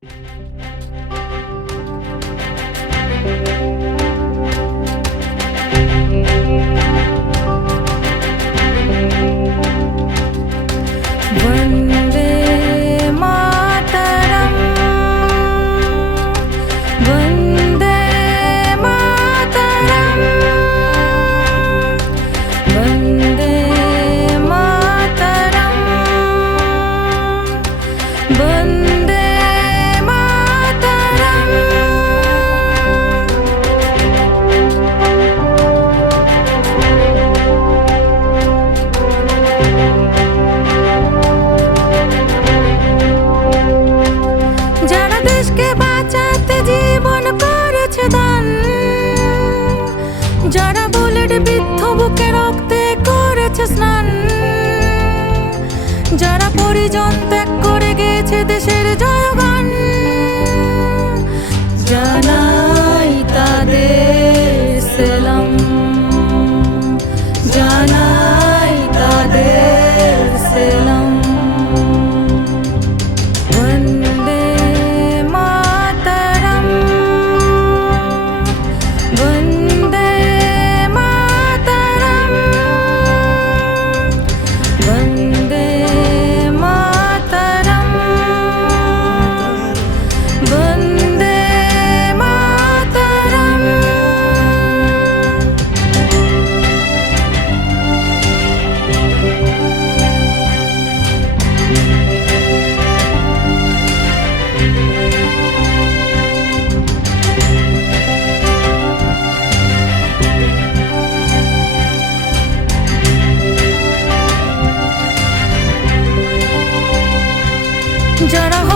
Thank you. স্নান। যারা পরিজন ত্যাগ করে গিয়েছে দেশের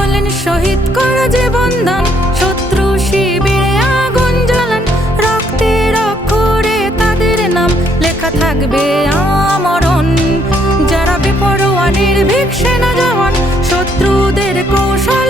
হলেন শহীদ করা জীবন দান শত্রু শিবিরে আগুন জ্বালান। রক্তের অক্ষরে তাদের নাম লেখা থাকবে আমরণ। যারা বেপরোয়া, নির্ভীক সেনা জওয়ান শত্রুদের কৌশল